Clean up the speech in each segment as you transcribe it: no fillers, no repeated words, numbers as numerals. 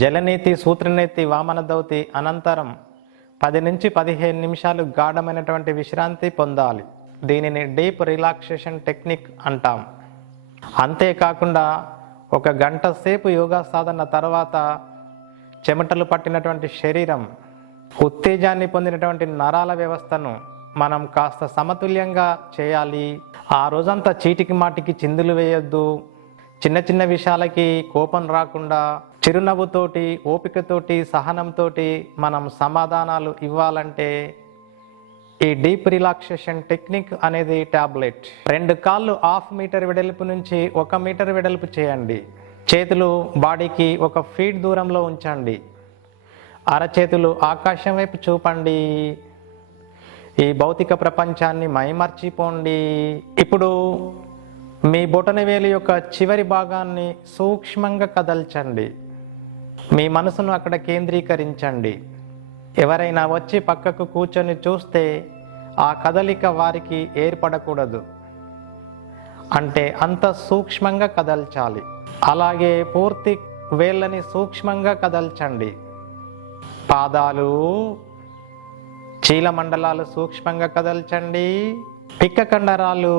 జలనీతి, సూత్రనీతి, వామన దౌతి అనంతరం 10 నుంచి 15 నిమిషాలు గాఢమైనటువంటి విశ్రాంతి పొందాలి. దీనిని డీప్ రిలాక్సేషన్ టెక్నిక్ అంటాం. అంతేకాకుండా 1 గంట సేపు యోగా సాధన తర్వాత చెమటలు పట్టినటువంటి శరీరం, ఉత్తేజాన్ని పొందినటువంటి నరాల వ్యవస్థను మనం కాస్త సమతుల్యంగా చేయాలి. ఆ రోజంతా చీటికి మాటికి చిందులు వేయొద్దు. చిన్న చిన్న విషయాలకి కోపం రాకుండా చిరునవ్వుతోటి, ఓపికతోటి, సహనంతో మనం సమాధానాలు ఇవ్వాలంటే ఈ డీప్ రిలాక్సేషన్ టెక్నిక్ అనేది టాబ్లెట్. 2 కాళ్ళు 1/2 మీటర్ వెడల్పు నుంచి 1 మీటర్ వెడల్పు చేయండి. చేతులు బాడీకి 1 ఫీట్ దూరంలో ఉంచండి. అరచేతులు ఆకాశం వైపు చూపండి. ఈ భౌతిక ప్రపంచాన్ని మైమర్చిపోండి. ఇప్పుడు మీ బొటనవేలు యొక్క చివరి భాగాన్ని సూక్ష్మంగా కదల్చండి. మీ మనసును అక్కడ కేంద్రీకరించండి. ఎవరైనా వచ్చి పక్కకు కూర్చొని చూస్తే ఆ కదలిక వారికి ఏర్పడకూడదు. అంటే అంత సూక్ష్మంగా కదల్చాలి. అలాగే పూర్తి వేళ్ళని సూక్ష్మంగా కదల్చండి. పాదాలు, చీలమండలాలు సూక్ష్మంగా కదల్చండి. పిక్క కండరాలు,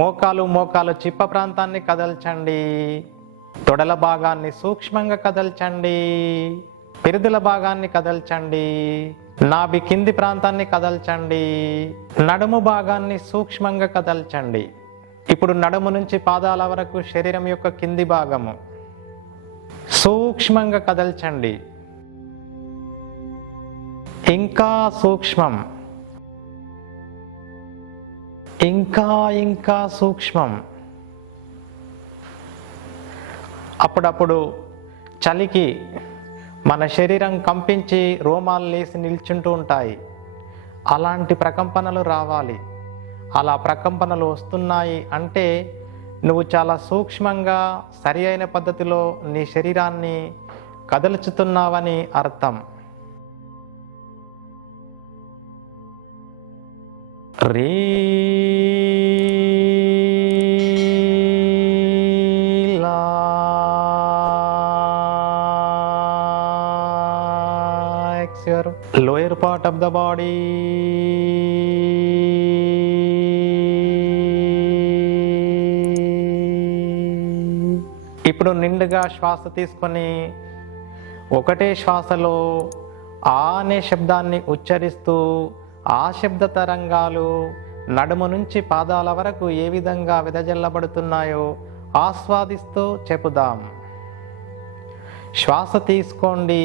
మోకాలు చిప్ప ప్రాంతాన్ని కదల్చండి. తొడల భాగాన్ని సూక్ష్మంగా కదల్చండి. పిరుదుల భాగాన్ని కదల్చండి. నాభి కింది ప్రాంతాన్ని కదల్చండి. నడుము భాగాన్ని సూక్ష్మంగా కదల్చండి. ఇప్పుడు నడుము నుంచి పాదాల వరకు శరీరం యొక్క కింది భాగము సూక్ష్మంగా కదల్చండి. ఇంకా సూక్ష్మం, ఇంకా సూక్ష్మం. అప్పుడప్పుడు చలికి మన శరీరం కంపించి రోమాలు లేసి నిల్చుంటూ ఉంటాయి. అలాంటి ప్రకంపనలు రావాలి. అలా ప్రకంపనలు వస్తున్నాయి అంటే నువ్వు చాలా సూక్ష్మంగా సరి అయిన పద్ధతిలో నీ శరీరాన్ని కదల్చుతున్నావని అర్థం. Relax your lower part of the body. ఇప్పుడు నిండుగా శ్వాస తీసుకొని ఒకటే శ్వాసలో ఆ అనే శబ్దాన్ని ఉచ్చరిస్తూ ఆ శబ్ద తరంగాలు నడుము నుంచి పాదాల వరకు ఏ విధంగా వెదజల్లబడుతున్నాయో ఆస్వాదిస్తూ చెప్పుదాం. శ్వాస తీసుకోండి.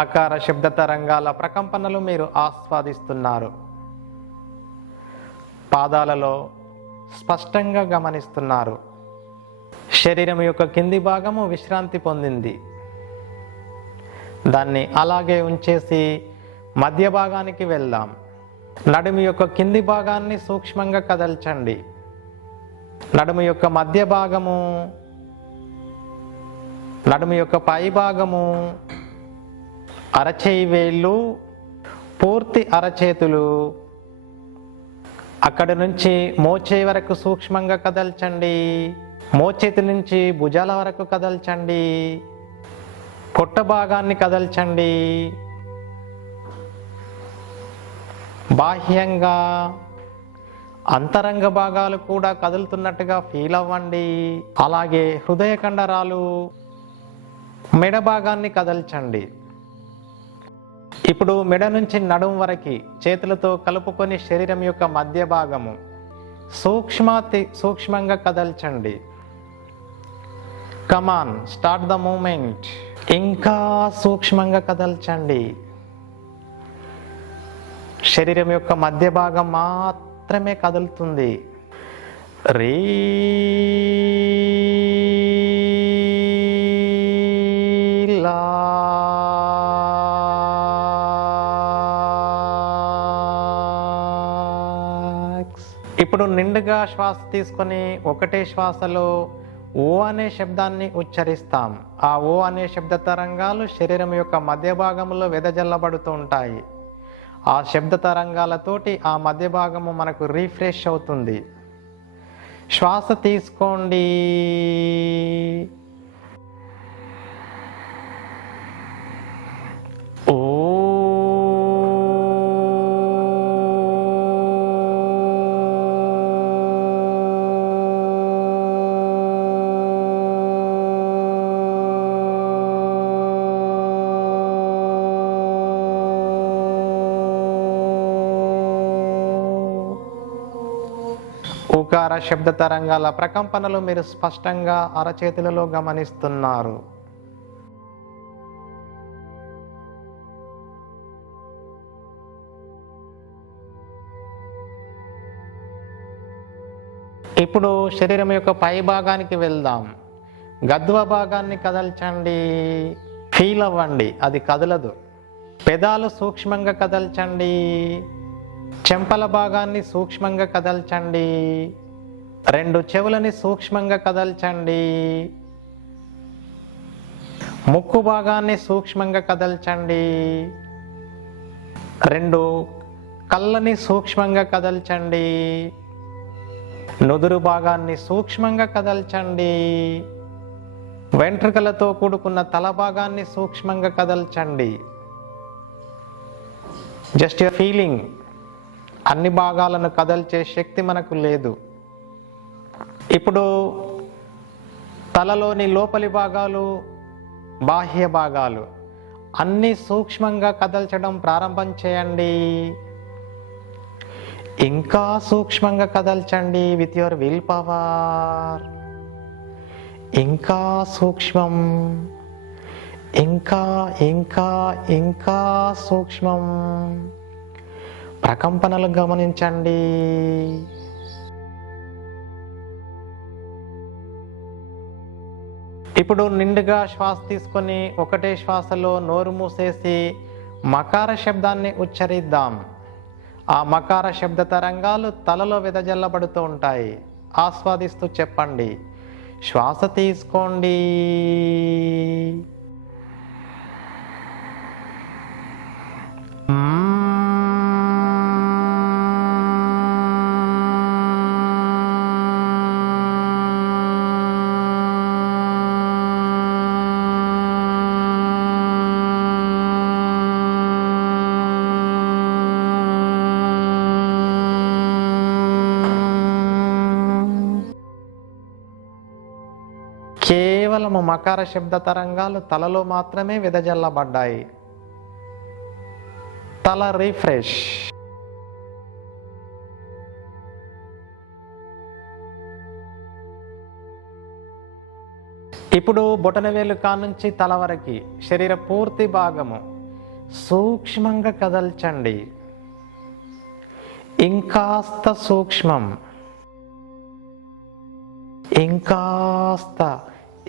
ఆకార శబ్ద తరంగాల ప్రకంపనలు మీరు ఆస్వాదిస్తున్నారు. పాదాలలో స్పష్టంగా గమనిస్తున్నారు. శరీరం యొక్క కింది భాగము విశ్రాంతి పొందింది. దాన్ని అలాగే ఉంచేసి మధ్య భాగానికి వెళ్దాం. నడుము యొక్క కింది భాగాన్ని సూక్ష్మంగా కదల్చండి. నడుము యొక్క మధ్య భాగము, నడుము యొక్క పై భాగము, అరచేయి వేళ్ళు, పూర్తి అరచేతులు, అక్కడి నుంచి మోచేయి వరకు సూక్ష్మంగా కదల్చండి. మోచేతి నుంచి భుజాల వరకు కదల్చండి. పొట్ట భాగాన్ని కదల్చండి. బాహ్యంగా అంతరంగ భాగాలు కూడా కదులుతున్నట్టుగా ఫీల్ అవ్వండి. అలాగే హృదయ కండరాలు, మెడ భాగాన్ని కదల్చండి. ఇప్పుడు మెడ నుంచి నడుము వరకు చేతులతో కలుపుకొని శరీరం యొక్క మధ్య భాగము సూక్ష్మంగా కదల్చండి. కమాన్, స్టార్ట్ ద మూమెంట్. ఇంకా సూక్ష్మంగా కదల్చండి. శరీరం యొక్క మధ్య భాగం మాత్రమే కదులుతుంది. రీ ఇప్పుడు నిండుగా శ్వాస తీసుకొని ఒకటే శ్వాసలో ఓ అనే శబ్దాన్ని ఉచ్చరిస్తాం. ఆ ఓ అనే శబ్ద తరంగాలు శరీరం యొక్క మధ్య భాగంలో వెదజల్లబడుతూ ఉంటాయి. ఆ శబ్ద తరంగాలతోటి ఆ మధ్య భాగము మనకు రీఫ్రెష్ అవుతుంది. శ్వాస తీసుకోండి. ఓ ఉకార శబ్ద తరంగాల ప్రకంపనలు మీరు స్పష్టంగా అరచేతులలో గమనిస్తున్నారు. ఇప్పుడు శరీరం యొక్క పై భాగానికి వెళ్దాం. గద్వ భాగాన్ని కదల్చండి. ఫీల్ అవ్వండి, అది కదలదు. పెదాలు సూక్ష్మంగా కదల్చండి. చెంపల భాగాన్ని సూక్ష్మంగా కదల్చండి. రెండు చెవులని సూక్ష్మంగా కదల్చండి. ముక్కు భాగాన్ని సూక్ష్మంగా కదల్చండి. రెండు కళ్ళని సూక్ష్మంగా కదల్చండి. నుదురు భాగాన్ని సూక్ష్మంగా కదల్చండి. వెంట్రుకలతో కూడుకున్న తల భాగాన్ని సూక్ష్మంగా కదల్చండి. Just your feeling. అన్ని భాగాలను కదల్చే శక్తి మనకు లేదు. ఇప్పుడు తలలోని లోపలి భాగాలు, బాహ్య భాగాలు అన్నీ సూక్ష్మంగా కదల్చడం ప్రారంభం చేయండి. ఇంకా సూక్ష్మంగా కదల్చండి విత్ యువర్ విల్ పవర్. ఇంకా సూక్ష్మం, ఇంకా ఇంకా ఇంకా సూక్ష్మం. ప్రకంపనలు గమనించండి. ఇప్పుడు నిండుగా శ్వాస తీసుకొని ఒకటే శ్వాసలో నోరు మూసేసి మకార శబ్దాన్ని ఉచ్చరిద్దాం. ఆ మకార శబ్ద తరంగాలు తలలో వెదజల్లబడుతూ ఉంటాయి. ఆస్వాదిస్తూ చెప్పండి. శ్వాస తీసుకోండి. కేవలము మకార శబ్ద తరంగాలు తలలో మాత్రమే వెదజల్లబడ్డాయి. తల రిఫ్రెష్. ఇప్పుడు బొటనవేలు కానుంచి తల వరకు శరీర పూర్తి భాగము సూక్ష్మంగా కదల్చండి. ఇంకాస్త సూక్ష్మం, ఇంకాస్త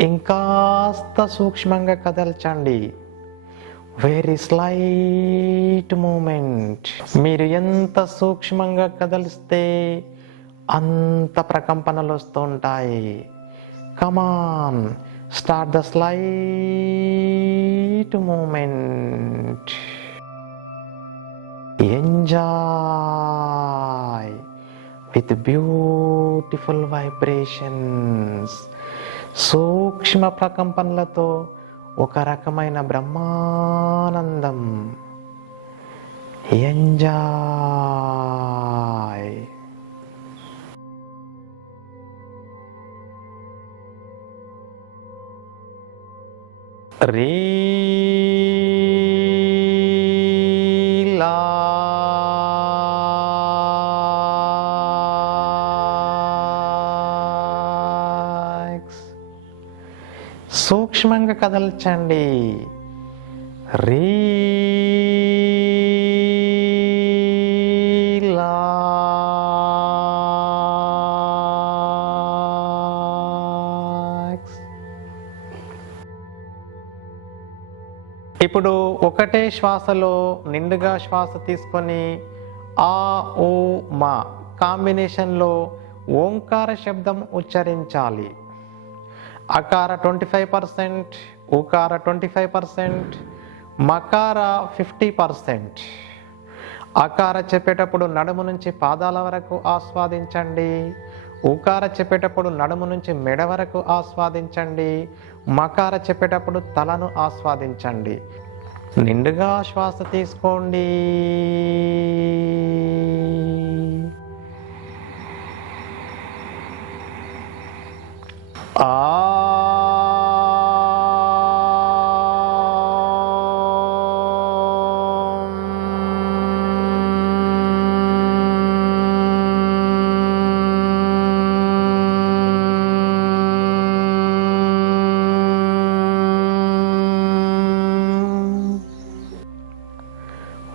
ఇంకాస్త సూక్ష్మంగా కదల్చండి. Very slight moment. మీరు ఎంత సూక్ష్మంగా కదిలిస్తే అంత ప్రకంపనలు వస్తూ ఉంటాయి. Come on, start the slight movement. Enjoy with beautiful vibrations. సూక్ష్మ ప్రకంపనలతో ఒక రకమైన బ్రహ్మానందం. ఎంజాయ్. సూక్ష్మంగా కదల్చండి. రిలాక్స్. ఇప్పుడు ఒకటే శ్వాసలో నిండుగా శ్వాస తీసుకొని ఆ ఓ మా కాంబినేషన్లో ఓంకార శబ్దం ఉచ్చరించాలి. అకార 25%, ఉకార 25%, మకార 50%. అకార చెప్పేటప్పుడు నడుము నుంచి పాదాల వరకు ఆస్వాదించండి. ఉకార చెప్పేటప్పుడు నడుము నుంచి మెడ వరకు ఆస్వాదించండి. మకార చెప్పేటప్పుడు తలను ఆస్వాదించండి. నిండుగా శ్వాస తీసుకోండి.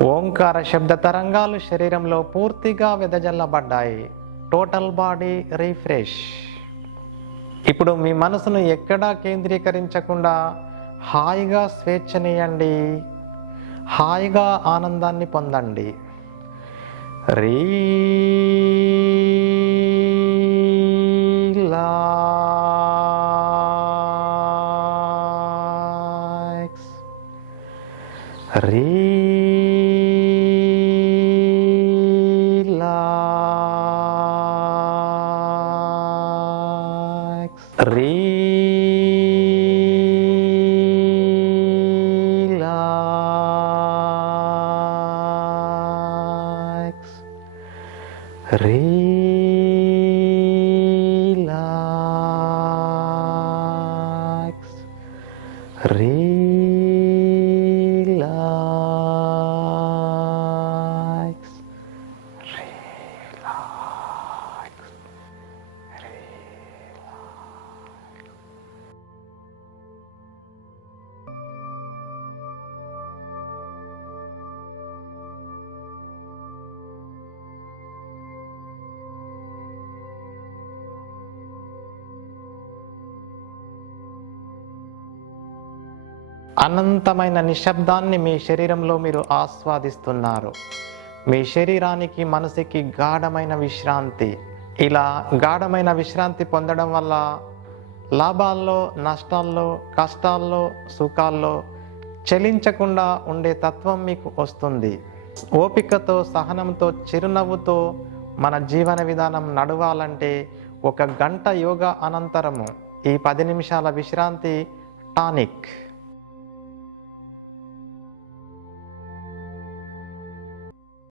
ఓంకార శబ్ద తరంగాలు శరీరంలో పూర్తిగా వెదజల్లబడ్డాయి. Total body refresh. ఇప్పుడు మీ మనసును ఎక్కడా కేంద్రీకరించకుండా హాయిగా స్వేచ్ఛనీయండి. హాయిగా ఆనందాన్ని పొందండి. రిలాక్స్. అనంతమైన నిశ్శబ్దాన్ని మీ శరీరంలో మీరు ఆస్వాదిస్తున్నారు. మీ శరీరానికి మనసుకి గాఢమైన విశ్రాంతి. ఇలా గాఢమైన విశ్రాంతి పొందడం వల్ల లాభాల్లో, నష్టాల్లో, కష్టాల్లో, సుఖాల్లో చలించకుండా ఉండే తత్వం మీకు వస్తుంది. ఓపికతో, సహనంతో, చిరునవ్వుతో మన జీవన విధానం నడవాలంటే 1 గంట యోగా అనంతరము ఈ 10 నిమిషాల విశ్రాంతి టానిక్.